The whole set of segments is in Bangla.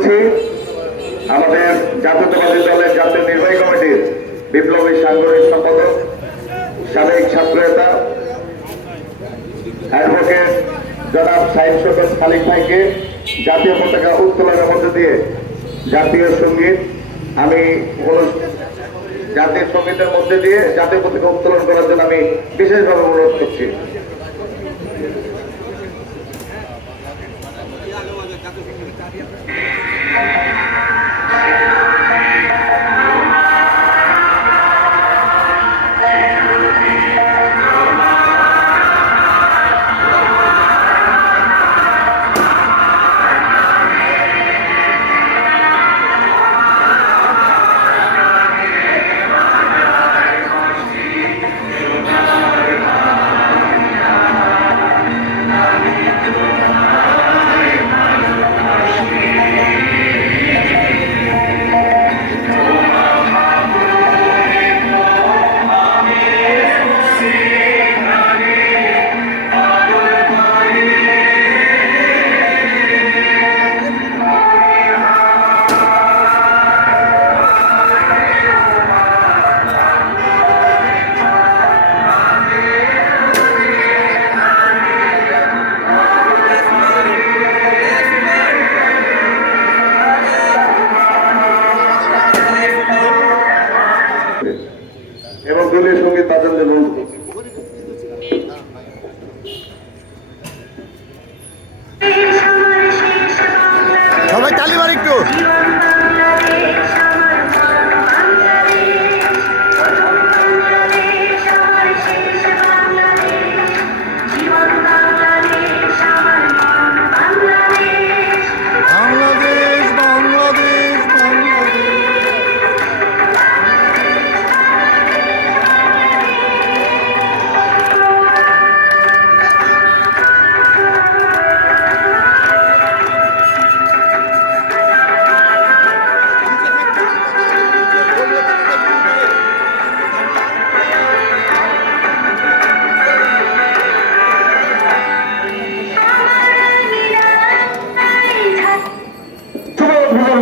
করছি আমাদের জাতীয়তাবাদী দলের জাতীয় নির্বাহী কমিটির বিপ্লবী সাংগঠনিক সম্পাদক সাবেক ছাত্রনেতা অ্যাডভোকেট জনাব সাইদ শওকত খালিক ভাইকে জাতীয় পতাকা উত্তোলনের মধ্য দিয়ে জাতীয় সঙ্গীত জাতীয় সঙ্গীতের মধ্যে দিয়ে জাতীয় পতাকা উত্তোলন করার জন্য আমি বিশেষভাবে অনুরোধ করছি। এবং দলীয় সঙ্গীত বাজানোর জন্য সবাই তালি মার একটু।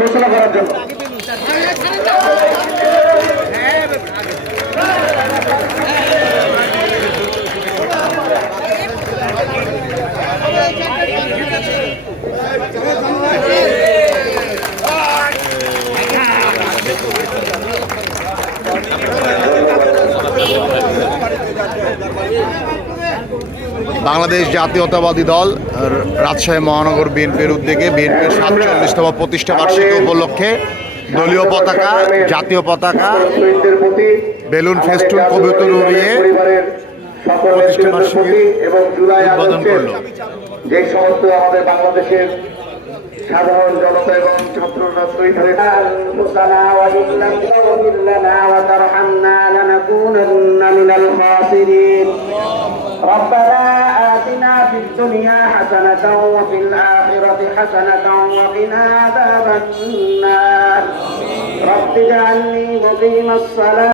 ঘোষণা করার জন্য বাংলাদেশ জাতীয়তাবাদী দল রাজশাহী মহানগর বিএনপির উদ্যোগে বিএনপির 47তম প্রতিষ্ঠা বার্ষিকী উপলক্ষে দলীয় পতাকা, জাতীয় পতাকা, বেলুন, ফেস্টুন, কবুতর উড়িয়ে প্রতিষ্ঠা বার্ষিকী উদ্বোধন করল। যে সমস্ত আমাদের বাংলাদেশের সাধারণ জনতা এবং ছাত্ররা শহীদ হয়েছে ربنا آتنا في الدنيا حسنة وفي الآخرة حسنة وقنا عذاب النار رب اجعلني مقيم الصلاة